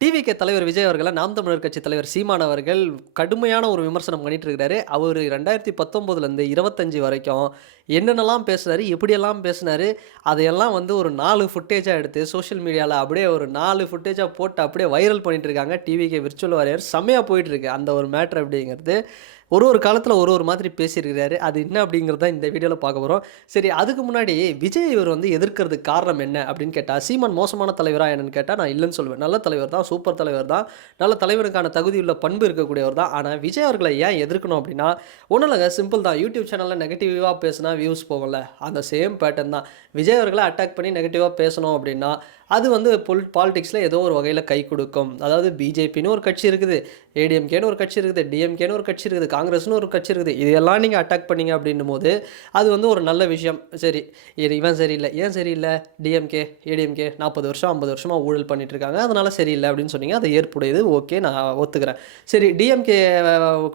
TVK தலைவர் விஜய் அவர்கள நாம் தமிழர் கட்சி தலைவர் சீமான் அவர்கள் கடுமையான ஒரு விமர்சனம் பண்ணிட்டு இருக்கிறாரு. அவரு 2019லேருந்து 25 வரைக்கும் என்னென்னலாம் பேசினாரு, எப்படியெல்லாம் பேசினாரு, அதையெல்லாம் வந்து ஒரு 4 ஃபுட்டேஜா எடுத்து சோஷியல் மீடியால அப்படியே ஒரு 4 ஃபுட்டேஜா போட்டு அப்படியே வைரல் பண்ணிட்டு இருக்காங்க. டிவிகே விர்ச்சுவல் வாரியர் செம்மையா போயிட்டு இருக்கு. அந்த ஒரு மேட்டர் அப்படிங்கிறது. ஒரு காலத்தில ஒரு மாதிரி பேசியிருக்கிறாரு. அது என்ன அப்படிங்கிறது தான் இந்த வீடியோல பார்க்க போறோம். சரி, அதுக்கு முன்னாடி விஜய் இவர் வந்து எதிர்க்கிறதுக்கு காரணம் என்ன அப்படின்னு கேட்டா, சீமான் மோசமான தலைவரா என்னன்னு கேட்டா நான் இல்லன்னு சொல்லுவேன். நல்ல தலைவர் தான், சூப்பர் தலைவர் தான். நல்ல தலைவனுக்கான தகுதியுள்ள பண்பு இருக்கக்கூடியவர் தான். ஆனா விஜய் அவர்களை ஏன் எதிர்க்கணும் அப்படின்னா, ஒண்ணும் இல்லங்க, சிம்பிள் தான். யூடியூப் சேனல்ல நெகட்டிவா பேசினா வியூஸ் போகும்ல. அந்த சேம் பேட்டர்ன் தான். விஜய் அவர்கள அட்டாக் பண்ணி நெகட்டிவா பேசணும் அப்படின்னா, அது வந்து பாலிடிக்ஸ்ல ஏதோ ஒரு வகையில கை கொடுக்கும். அதாவது பிஜேபின்னு ஒரு கட்சி இருக்குது, ஏடிஎம்கேன்னு ஒரு கட்சி இருக்குது, டிஎம்கேன்னு ஒரு கட்சி இருக்குது, காங்கிரஸ்னு ஒரு கட்சி இருக்குது. இதெல்லாம் நீங்க அட்டாக் பண்ணீங்க அப்படின்னும்போது, அது வந்து ஒரு நல்ல விஷயம். சரி, இவன் சரியில்ல. ஏன் சரியில்ல? டிஎம்கே, ஏடிஎம்கே 40 வருஷம், 50 வருஷமா ஊழல் பண்ணிட்டு இருக்காங்க. அதனால சரியில்ல அப்படின்னு சொன்னீங்க. அது ஏற்புடையது. ஓகே, நான் ஒத்துக்கிறேன். சரி, டிஎம்கே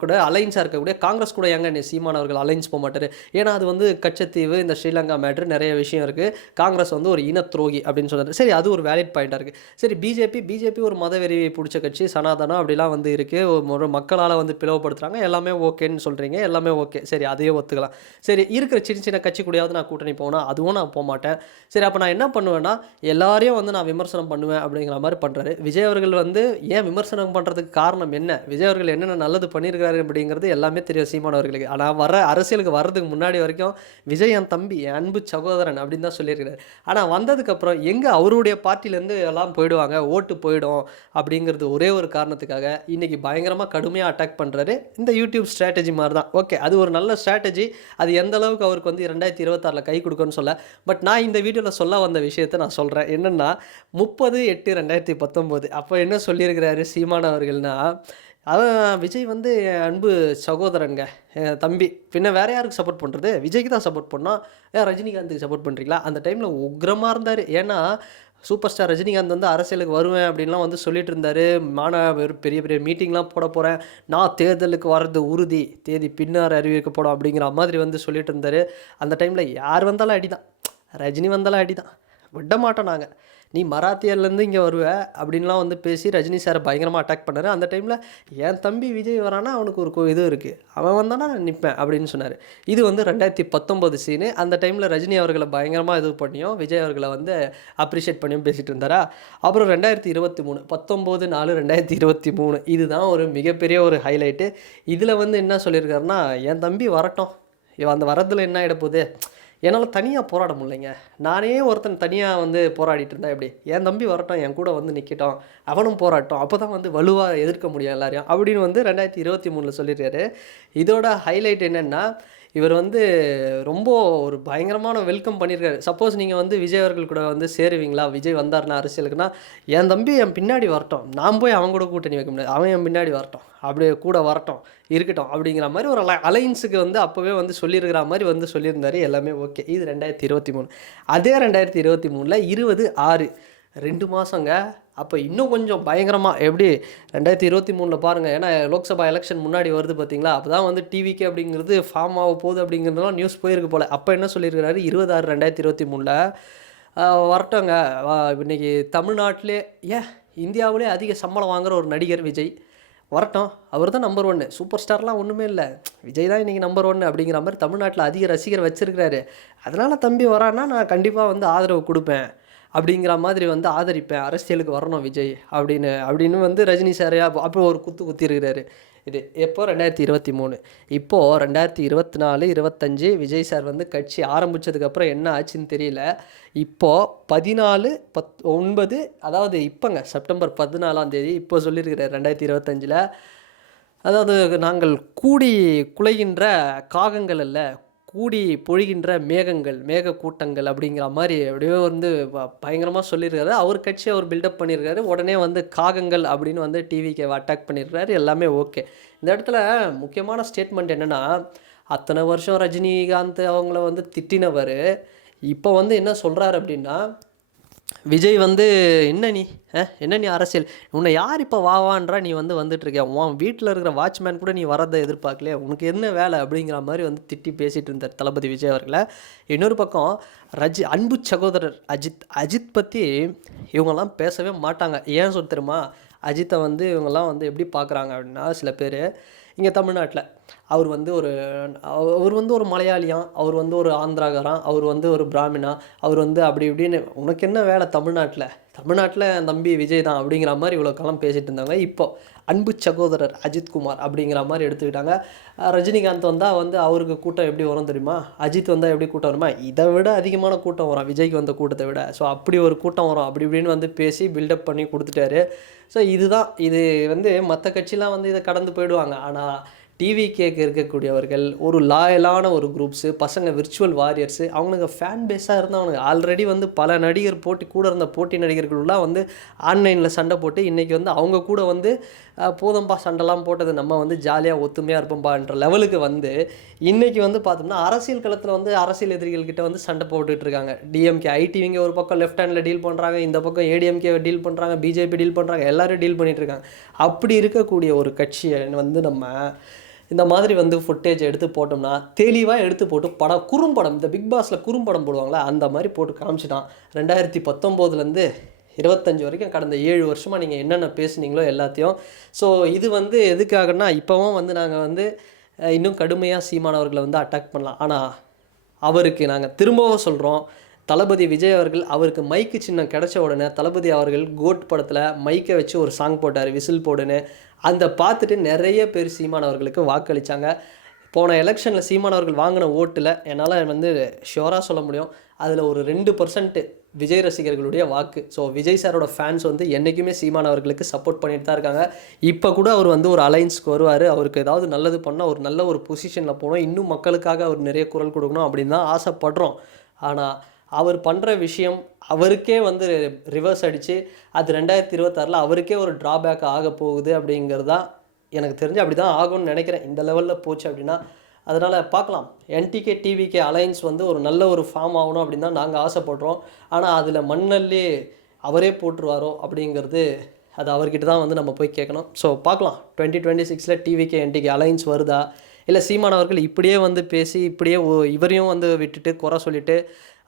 கூட அலைன்ஸா இருக்கக்கூடிய காங்கிரஸ் கூட ஏங்க சீமான் அவர்கள் அலைன்ஸ் போக மாட்டாரு? ஏன்னா அது வந்து கச்சத்தீவு, இந்த ஸ்ரீலங்கா மேட்ரு நிறைய விஷயம் இருக்கு. காங்கிரஸ் வந்து ஒரு இன துரோகி அப்படின்னு சொன்னாரு. சரி, அது ஒரு வேலிட் பாயிண்டா இருக்கு. சரி, பிஜேபி ஒரு மதவெறி பிடிச்ச கட்சி, சனாதனம் அப்படிலாம் வந்து இருக்கு. ஒரு மக்களால் வந்து பிளவுபடுத்துறாங்க. எல்லாமே ஓகேன்னு சொல்றீங்க. எல்லாமே ஓகே. சரி, அதையே ஒத்துக்கலாம். சரி, இருக்கிற சின்ன சின்ன கட்சி கூடயாவது நான் கூட்டணி போனா அதுவும் நான் போமாட்டேன். சரி, அப்போ நான் என்ன பண்ணுவேன்னா, எல்லாரையும் வந்து நான் விமர்சனம் பண்ணுவேன் அப்படிங்கிற மாதிரி பண்றாரு. விஜய் அவர்கள் வந்து ஏன் விமர்சனம் பண்றதுக்கு காரணம் என்ன? விஜய் அவர்கள் என்னென்ன நல்லது பண்ணியிருக்காரு அப்படிங்கிறது எல்லாமே தெரியும் சீமான் அவர்களுக்கு. ஆனால் அரசியலுக்கு வர்றதுக்கு முன்னாடி வரைக்கும் விஜய் என் தம்பி, என் அன்பு சகோதரன் அப்படின்னு தான் சொல்லியிருக்கிறார். ஆனால் வந்ததுக்கப்புறம் எங்கே அவருடைய பார்ட்டிலேருந்து எல்லாம் போயிடுவாங்க, ஓட்டு போயிடும் அப்படிங்கிறது ஒரே ஒரு காரணத்துக்காக இன்னைக்கு பயங்கரமாக கடுமையாக அட்டாக் பண்ணுறாரு. இந்த யூடியூப் ஸ்ட்ராட்டஜி மாதிரி தான். ஓகே, அது ஒரு நல்ல ஸ்ட்ராட்டஜி. அது எந்த அளவுக்கு அவருக்கு வந்து 2026 கை கொடுக்குன்னு சொல்ல. பட் நான் இந்த வீடியோவில் சொல்ல வந்த விஷயத்தை நான் சொல்கிறேன். என்னென்னா 30/8/2019 அப்போ என்ன சொல்லியிருக்கிறாரு சீமான் அவர்கள்னா, அதான் விஜய் வந்து என் அன்பு சகோதரனுங்க, என் தம்பி. பின்ன வேற யாருக்கு சப்போர்ட் பண்ணுறது? விஜய்க்கு தான் சப்போர்ட் பண்ணோம். ஏன் ரஜினிகாந்துக்கு சப்போர்ட் பண்ணுறீங்களா? அந்த டைமில் உக்ரமாக இருந்தார். ஏன்னா சூப்பர் ஸ்டார் ரஜினிகாந்த் வந்து அரசியலுக்கு வருவேன் அப்படின்லாம் வந்து சொல்லிட்டு இருந்தார். பெரிய பெரிய மீட்டிங்லாம் போட போகிறேன், நான் தேர்தலுக்கு வர்றது உறுதி, தேதி பின்னர் அறிவிக்கப்படும் அப்படிங்கிற மாதிரி வந்து சொல்லிட்டு இருந்தார். அந்த டைமில் யார் வந்தாலும் அடி தான், ரஜினி வந்தாலும் அடி தான், விட மாட்டோம் நாங்கள். நீ மராத்தியர்லேருந்து இங்கே வருவ அப்படின்லாம் வந்து பேசி ரஜினி சாரை பயங்கரமாக அட்டாக் பண்ணார். அந்த டைமில் என் தம்பி விஜய் வரானா அவனுக்கு ஒரு இது இருக்குது, அவன் வந்தானா நான் நிற்பேன் அப்படின்னு சொன்னார். இது வந்து 2019 சீனு. அந்த டைமில் ரஜினி அவர்களை பயங்கரமாக இது பண்ணியும் விஜய் அவர்களை வந்து அப்ரிஷியேட் பண்ணியும் பேசிகிட்டு இருந்தாரா. அப்புறம் 2023 19/4/2023 இதுதான் ஒரு மிகப்பெரிய ஒரு ஹைலைட்டு. இதில் வந்து என்ன சொல்லியிருக்காருன்னா, என் தம்பி வரட்டும், இவன் அந்த வரதில் என்ன ஆகிட போகுது, என்னால் தனியாக போராட முடியலைங்க, நானே ஒருத்தன் தனியாக வந்து போராடிட்டு இருந்தா எப்படி, என் தம்பி வரட்டும், என் கூட வந்து நிற்கட்டும், அவனும் போராட்டம், அப்போ தான் வந்து வலுவாக எதிர்க்க முடியும் எல்லாரையும் அப்படின்னு வந்து 2023 சொல்லியிருக்காரு. இதோட ஹைலைட் என்னென்னா, இவர் வந்து ரொம்ப ஒரு பயங்கரமான வெல்கம் பண்ணியிருக்காரு. சப்போஸ் நீங்கள் வந்து விஜய் அவர்கள் கூட வந்து சேருவீங்களா, விஜய் வந்தார்னா அரசியலுக்குன்னா, என் தம்பி என் பின்னாடி வரட்டும், நான் போய் அவன் கூட கூட்டணி வைக்க முடியாது, அவன் என் பின்னாடி வரட்டும், அப்படியே கூட வரட்டும், இருக்கட்டும் அப்படிங்கிற மாதிரி ஒரு அலைன்ஸுக்கு வந்து அப்போவே வந்து சொல்லியிருக்கிற மாதிரி வந்து சொல்லியிருந்தாரு. எல்லாமே ஓகே. இது 2023. அதே 2023 20/6 2 மாதங்க. அப்போ இன்னும் கொஞ்சம் பயங்கரமாக எப்படி 2023 பாருங்கள். ஏன்னா லோக்சபா எலெக்ஷன் முன்னாடி வருது பார்த்தீங்களா, அப்போ தான் வந்து டிவிக்கு அப்படிங்கிறது ஃபார்ம் ஆக போகுது அப்படிங்கிறதுலாம் நியூஸ் போயிருக்கு போல். அப்போ என்ன சொல்லியிருக்கிறாரு, 20/6/2023 வரட்டோங்க, இன்றைக்கி தமிழ்நாட்டிலே ஏன் இந்தியாவிலே அதிக சம்பளம் வாங்குகிற ஒரு நடிகர் விஜய் வரட்டும், அவர் தான் நம்பர் 1, சூப்பர் ஸ்டார்லாம் ஒன்றுமே இல்லை, விஜய் தான் இன்றைக்கி நம்பர் 1 அப்படிங்கிற மாதிரி தமிழ்நாட்டில் அதிக ரசிகர் வச்சுருக்கிறாரு. அதனால் தம்பி வரான்னா நான் கண்டிப்பாக வந்து ஆதரவு கொடுப்பேன் அப்படிங்கிற மாதிரி வந்து ஆதரிப்பேன், அரசியலுக்கு வரணும் விஜய் அப்படின்னு வந்து ரஜினி சார் அப்போ ஒரு குத்திருக்கிறாரு. இது எப்போ 2023. இப்போது 2024 25 விஜய் சார் வந்து கட்சி ஆரம்பித்ததுக்கப்புறம் என்ன ஆச்சுன்னு தெரியல. இப்போது 14/9 அதாவது இப்போங்க செப்டம்பர் 14ஆம் தேதி இப்போ சொல்லியிருக்கிறார் 2025. அதாவது நாங்கள் கூடி குலைகின்ற காகங்கள் அல்ல, கூடி பொழிகின்ற மேகங்கள், மேக கூட்டங்கள் அப்படிங்கிற மாதிரி அப்படியே வந்து பயங்கரமாக சொல்லியிருக்காரு. அவர் கட்சி அவர் பில்டப் பண்ணியிருக்காரு. உடனே வந்து காகங்கள் அப்படின்னு வந்து டிவிக்கு அட்டாக் பண்ணியிருக்காரு. எல்லாமே ஓகே. இந்த இடத்துல முக்கியமான ஸ்டேட்மெண்ட் என்னென்னா, அத்தனை வருஷம் ரஜினிகாந்த் அவங்கள வந்து திட்டினவர் இப்போ வந்து என்ன சொல்கிறாரு அப்படின்னா, விஜய் வந்து என்ன நீ அரசியல், உன்னை யார் இப்போ வான்றா, நீ வந்து வந்துட்டுருக்க, உன் வீட்டில் இருக்கிற வாட்ச்மேன் கூட நீ வரதை எதிர்பார்க்கலையே, உனக்கு என்ன வேலை அப்படிங்கிற மாதிரி வந்து திட்டி பேசிகிட்டு இருந்தார் தளபதி விஜய் அவர்களை. இன்னொரு பக்கம் அன்பு சகோதரர் அஜித் பற்றி இவங்கெல்லாம் பேசவே மாட்டாங்க. ஏன் சொல்ல தெரியுமா, அஜித்தை வந்து இவங்கெல்லாம் வந்து எப்படி பார்க்குறாங்க அப்படின்னா சில பேர் இங்கே தமிழ்நாட்டில் அவர் வந்து அவர் வந்து ஒரு மலையாளியான், அவர் வந்து ஒரு ஆந்திராகாரன், அவர் வந்து ஒரு பிராமினா, அவர் வந்து அப்படி இப்படின்னு உனக்கு என்ன வேலை தமிழ்நாட்டில் என் தம்பி விஜய் தான் அப்படிங்கிற மாதிரி இவ்வளோ காலம் பேசிகிட்டு இருந்தாங்க. இப்போ அன்பு சகோதரர் அஜித்குமார் அப்படிங்கிற மாதிரி எடுத்துக்கிட்டாங்க. ரஜினிகாந்த் வந்தால் வந்து அவருக்கு கூட்டம் எப்படி வரும் தெரியுமா? அஜித் வந்தால் எப்படி கூட்டம் வருமா? இதை விட அதிகமான கூட்டம் வரும் விஜய்க்கு வந்த கூட்டத்தை விட. ஸோ அப்படி ஒரு கூட்டம் வரும் அப்படி இப்படின்னு வந்து பேசி பில்டப் பண்ணி கொடுத்துட்டாரு. ஸோ இது வந்து மற்ற கட்சிலாம் வந்து இதை கடந்து போயிடுவாங்க. ஆனால் டிவிகேக்கு இருக்கக்கூடியவர்கள் ஒரு லாயலான ஒரு குரூப்ஸு, பசங்க விர்ச்சுவல் வாரியர்ஸு, அவனுங்க ஃபேன் பேஸாக இருந்தவனுங்க ஆல்ரெடி வந்து பல நடிகர் கூட இருந்த போட்டி நடிகர்கள்லாம் வந்து ஆன்லைனில் சண்டை போட்டு இன்றைக்கி வந்து அவங்க கூட வந்து போதும்பா சண்டைலாம் போட்டது நம்ம வந்து ஜாலியாக ஒத்துமையாக இருப்போம்பான்ற லெவலுக்கு வந்து இன்றைக்கி வந்து பார்த்தோம்னா அரசியல் களத்தில் வந்து அரசியல் எதிரிகள்கிட்ட வந்து சண்டை போட்டுட்டு இருக்காங்க. டிஎம்கே ஐடிவிங்க ஒரு பக்கம் லெஃப்ட் ஹேண்டில் டீல் பண்ணுறாங்க, இந்த பக்கம் ஏடிஎம்கே டீல் பண்ணுறாங்க, பிஜேபி டீல் பண்ணுறாங்க, எல்லோரும் டீல் பண்ணிகிட்டு இருக்காங்க. அப்படி இருக்கக்கூடிய ஒரு கட்சியை வந்து நம்ம இந்த மாதிரி வந்து ஃபுட்டேஜ் எடுத்து போட்டோம்னா தெளிவாக எடுத்து போட்டு குறும்படம் இந்த பிக் பாஸில் குறும்படம் போடுவாங்களா அந்த மாதிரி போட்டு காமிச்சிட்டான். 2019 25 வரைக்கும் கடந்த 7 வருஷமாக நீங்கள் என்னென்ன பேசுனீங்களோ எல்லாத்தையும். ஸோ இது வந்து எதுக்காகனா இப்போவும் வந்து நாங்கள் வந்து இன்னும் கடுமையாக சீமானவர்களை வந்து அட்டாக் பண்ணலாம். ஆனால் அவருக்கு நாங்கள் திரும்பவும் சொல்கிறோம், தளபதி விஜய் அவர்கள் அவருக்கு மைக்கு சின்னம் கிடச்ச உடனே தளபதி அவர்கள் கோட் படத்தில் மைக்கை வச்சு ஒரு சாங் போட்டார், விசில் போடுன்னு. அந்த பார்த்துட்டு நிறைய பேர் சீமானவர்களுக்கு வாக்களித்தாங்க. போன எலெக்ஷனில் சீமானவர்கள் வாங்கின ஓட்டில் என்னால் வந்து ஷியோராக சொல்ல முடியும், அதில் ஒரு 2% விஜய் ரசிகர்களுடைய வாக்கு. ஸோ விஜய் சாரோட ஃபேன்ஸ் வந்து என்றைக்குமே சீமானவர்களுக்கு சப்போர்ட் பண்ணிட்டு தான் இருக்காங்க. இப்போ கூட அவர் வந்து ஒரு அலைன்ஸ்க்கு வருவார், அவருக்கு ஏதாவது நல்லது பண்ணால் ஒரு நல்ல ஒரு பொசிஷனில் போகணும், இன்னும் மக்களுக்காக அவர் நிறைய குரல் கொடுக்கணும் அப்படின்னு தான் ஆசைப்படுறோம். ஆனால் அவர் பண்ணுற விஷயம் அவருக்கே வந்து ரிவர்ஸ் அடித்து அது 2026 அவருக்கே ஒரு ட்ராபேக் ஆக போகுது அப்படிங்கிறது தான் எனக்கு தெரிஞ்சு. அப்படி தான் ஆகும்னு நினைக்கிறேன் இந்த லெவலில் போச்சு அப்படின்னா. அதனால் பார்க்கலாம். என்டிகே டிவிகே அலைன்ஸ் வந்து ஒரு நல்ல ஒரு ஃபார்ம் ஆகணும் அப்படின்னு தான் நாங்கள் ஆசைப்படுறோம். ஆனால் அதில் மண்ணல்லே அவரே போட்டுருவாரோ அப்படிங்கிறது அது அவர்கிட்ட தான் வந்து நம்ம போய் கேட்கணும். ஸோ பார்க்கலாம் 2026 டிவிகே என்டிகே அலைன்ஸ் வருதா, இல்லை சீமானவர்கள் இப்படியே வந்து பேசி இப்படியே இவரையும் வந்து விட்டுட்டு குறை சொல்லிவிட்டு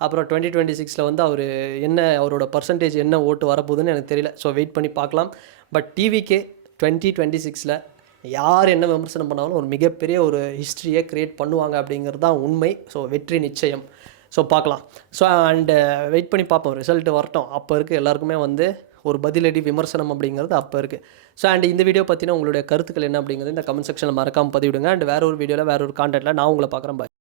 அப்புறம் 2026 வந்து அவர் என்ன அவரோட பர்சன்டேஜ் என்ன ஓட்டு வரப்போகுதுன்னு எனக்கு தெரியல. ஸோ வெயிட் பண்ணி பார்க்கலாம். பட் டிவிகே 2026 யார் என்ன விமர்சனம் பண்ணாலும் ஒரு மிகப்பெரிய ஒரு ஹிஸ்ட்ரியை க்ரியேட் பண்ணுவாங்க அப்படிங்கிறது தான் உண்மை. ஸோ வெற்றி நிச்சயம். ஸோ பார்க்கலாம். ஸோ அண்டு வெயிட் பண்ணி பார்ப்போம், ரிசல்ட்டு வரட்டும். அப்போ இருக்குது எல்லாருக்குமே வந்து ஒரு பதிலடி விமர்சனம் அப்படிங்கிறது அப்போ இருக்குது. ஸோ அண்ட் இந்த வீடியோ பற்றின உங்களுடைய கருத்துக்கள் என்ன அப்படிங்கிறது இந்த கமெண்ட் செக்ஷனில் மறக்காமல் பதிவிடுங்க. அண்ட் வேறு ஒரு வீடியோவில் வேறு ஒரு கான்டென்ட்டில் நான் உங்களை பார்க்குறேன். பாய்.